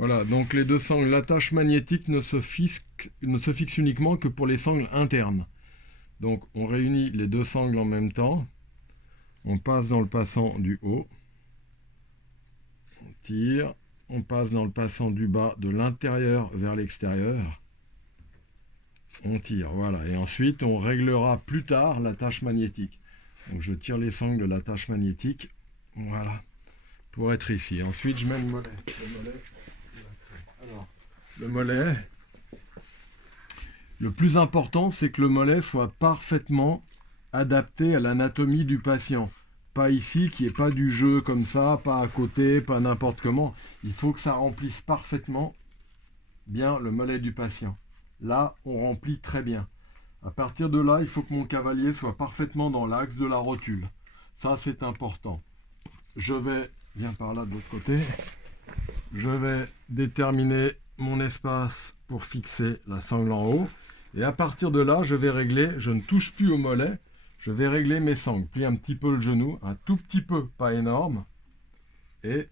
Voilà, donc les deux sangles, l'attache magnétique ne se fixe uniquement que pour les sangles internes. Donc on réunit les deux sangles en même temps, on passe dans le passant du haut, on tire, on passe dans le passant du bas, de l'intérieur vers l'extérieur, on tire, voilà, et ensuite on réglera plus tard l'attache magnétique. Donc je tire les sangles de l'attache magnétique, voilà, pour être ici. Ensuite je mets le mollet. Alors, le mollet, le plus important, c'est que le mollet soit parfaitement adapté à l'anatomie du patient. Pas ici, qui n'est pas du jeu comme ça, pas à côté, pas n'importe comment. Il faut que ça remplisse parfaitement bien le mollet du patient. Là, on remplit très bien. À partir de là, il faut que mon cavalier soit parfaitement dans l'axe de la rotule. Ça, c'est important. Je vais, viens par là de l'autre côté, je vais déterminer mon espace pour fixer la sangle en haut. Et à partir de là, je vais régler, je ne touche plus au mollet, je vais régler mes sangles. Plie un petit peu le genou, un tout petit peu, pas énorme. Et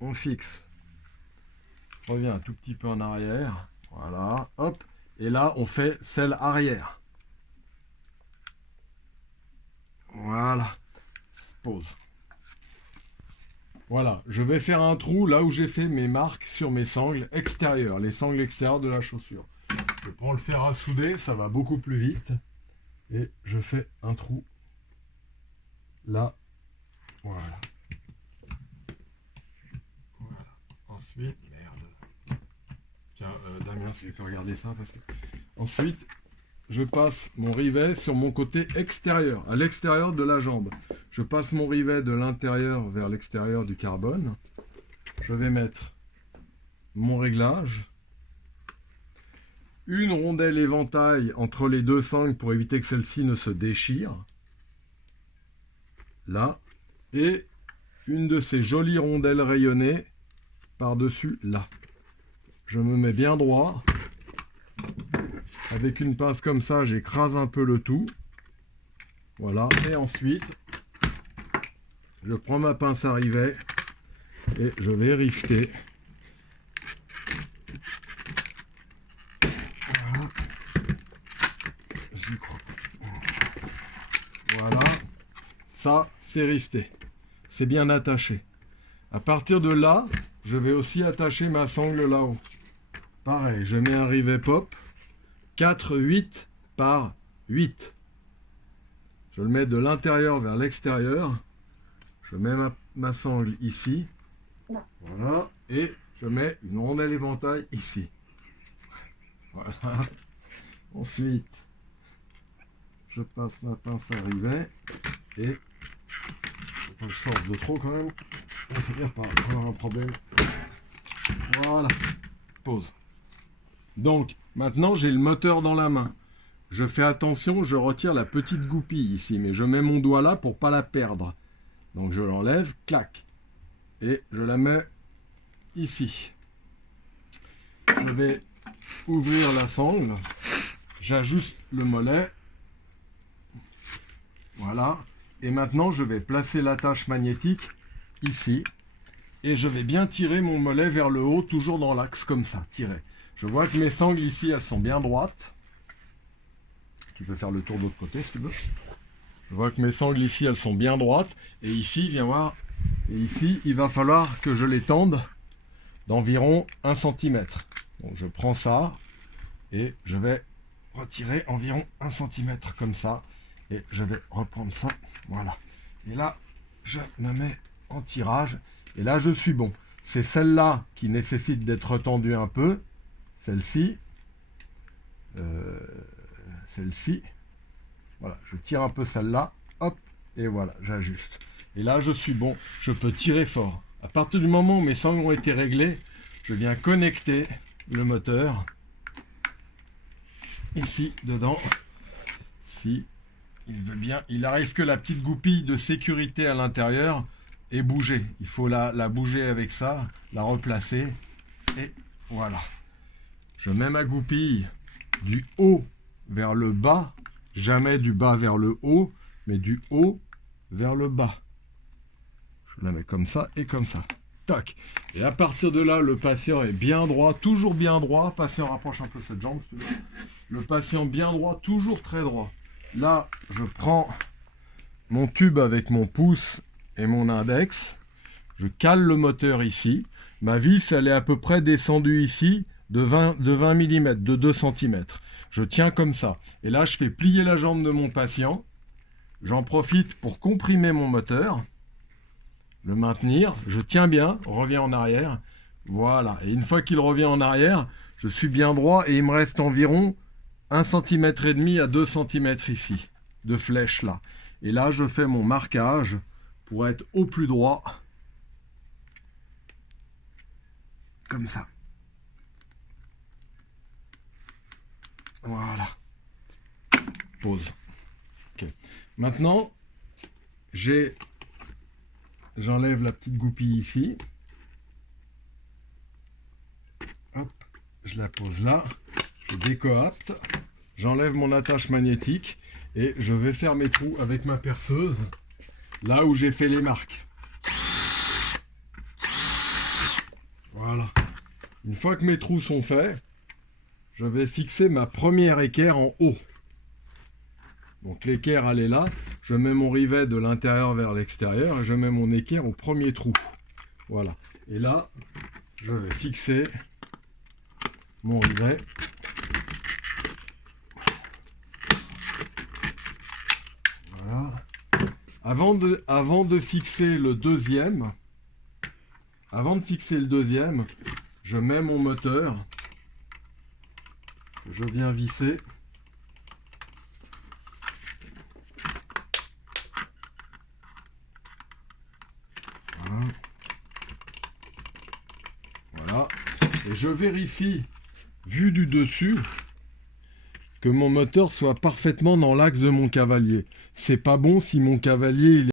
on fixe. Je reviens un tout petit peu en arrière. Voilà, hop. Et là, on fait selle arrière. Voilà. Pause. Voilà, je vais faire un trou là où j'ai fait mes marques sur mes sangles extérieures, les sangles extérieures de la chaussure. Je prends le fer à souder, ça va beaucoup plus vite. Et je fais un trou là. Voilà. Voilà. Ensuite, merde. Tiens, Damien, si tu peux regarder ça. Parce que... Ensuite, je passe mon rivet sur mon côté extérieur, à l'extérieur de la jambe. Je passe mon rivet de l'intérieur vers l'extérieur du carbone. Je vais mettre mon réglage. Une rondelle éventail entre les deux sangles pour éviter que celle-ci ne se déchire. Là. Et une de ces jolies rondelles rayonnées par-dessus là. Je me mets bien droit. Avec une pince comme ça, j'écrase un peu le tout. Voilà. Et ensuite, je prends ma pince à rivet et je vais rifter. Voilà. J'y crois. Voilà. Ça, c'est rifté. C'est bien attaché. À partir de là, je vais aussi attacher ma sangle là-haut. Pareil, je mets un rivet pop. 4,8 par 8. Je le mets de l'intérieur vers l'extérieur. Je mets ma sangle ici. Voilà. Et je mets une rondelle éventail ici. Voilà. Ensuite, je passe ma pince à rivet. Et je force de trop quand même. On va finir par avoir un problème. Voilà. Pause. Donc, maintenant, j'ai le moteur dans la main. Je fais attention, je retire la petite goupille ici, mais je mets mon doigt là pour ne pas la perdre. Donc, je l'enlève, clac. Et je la mets ici. Je vais ouvrir la sangle. J'ajuste le mollet. Voilà. Et maintenant, je vais placer l'attache magnétique ici. Et je vais bien tirer mon mollet vers le haut, toujours dans l'axe, comme ça, tirer. Je vois que mes sangles ici, elles sont bien droites. Tu peux faire le tour de l'autre côté si tu veux. Je vois que mes sangles ici, elles sont bien droites. Et ici, viens voir. Et ici, il va falloir que je les tende d'environ 1 cm. Donc je prends ça et je vais retirer environ 1 cm comme ça. Et je vais reprendre ça. Voilà. Et là, je me mets en tirage. Et là, je suis bon. C'est celle-là qui nécessite d'être tendue un peu. Celle-ci. Celle-ci. Voilà, je tire un peu celle-là. Hop. Et voilà, j'ajuste. Et là, je suis bon. Je peux tirer fort. À partir du moment où mes sangles ont été réglées, je viens connecter le moteur. Ici, dedans. Si il veut bien. Il arrive que la petite goupille de sécurité à l'intérieur est bougée. Il faut la bouger avec ça, la replacer. Et voilà. Je mets ma goupille du haut vers le bas. Jamais du bas vers le haut, mais du haut vers le bas. Je la mets comme ça et comme ça. tac. Et à partir de là, le patient est bien droit, toujours bien droit. Patient, rapproche un peu cette jambe. Le patient bien droit, toujours très droit. Là, je prends mon tube avec mon pouce et mon index. Je cale le moteur ici. Ma vis, elle est à peu près descendue ici de 20 mm, de 2 cm. Je tiens comme ça. Et là, je fais plier la jambe de mon patient. J'en profite pour comprimer mon moteur. Le maintenir. Je tiens bien. Reviens en arrière. Voilà. Et une fois qu'il revient en arrière, je suis bien droit et il me reste environ 1,5 cm à 2 cm ici, de flèche là. Et là, je fais mon marquage pour être au plus droit. Comme ça. Voilà. Pause. Okay. Maintenant, j'enlève la petite goupille ici. Hop, je la pose là. Je décoapte. J'enlève mon attache magnétique et je vais faire mes trous avec ma perceuse là où j'ai fait les marques. Voilà. Une fois que mes trous sont faits, je vais fixer ma première équerre en haut. Donc l'équerre, elle est là. Je mets mon rivet de l'intérieur vers l'extérieur et je mets mon équerre au premier trou. Voilà. Et là, je vais fixer mon rivet. Voilà. Avant de fixer le deuxième, je mets mon moteur. Je viens visser. Voilà. Et je vérifie, vu du dessus, que mon moteur soit parfaitement dans l'axe de mon cavalier. C'est pas bon si mon cavalier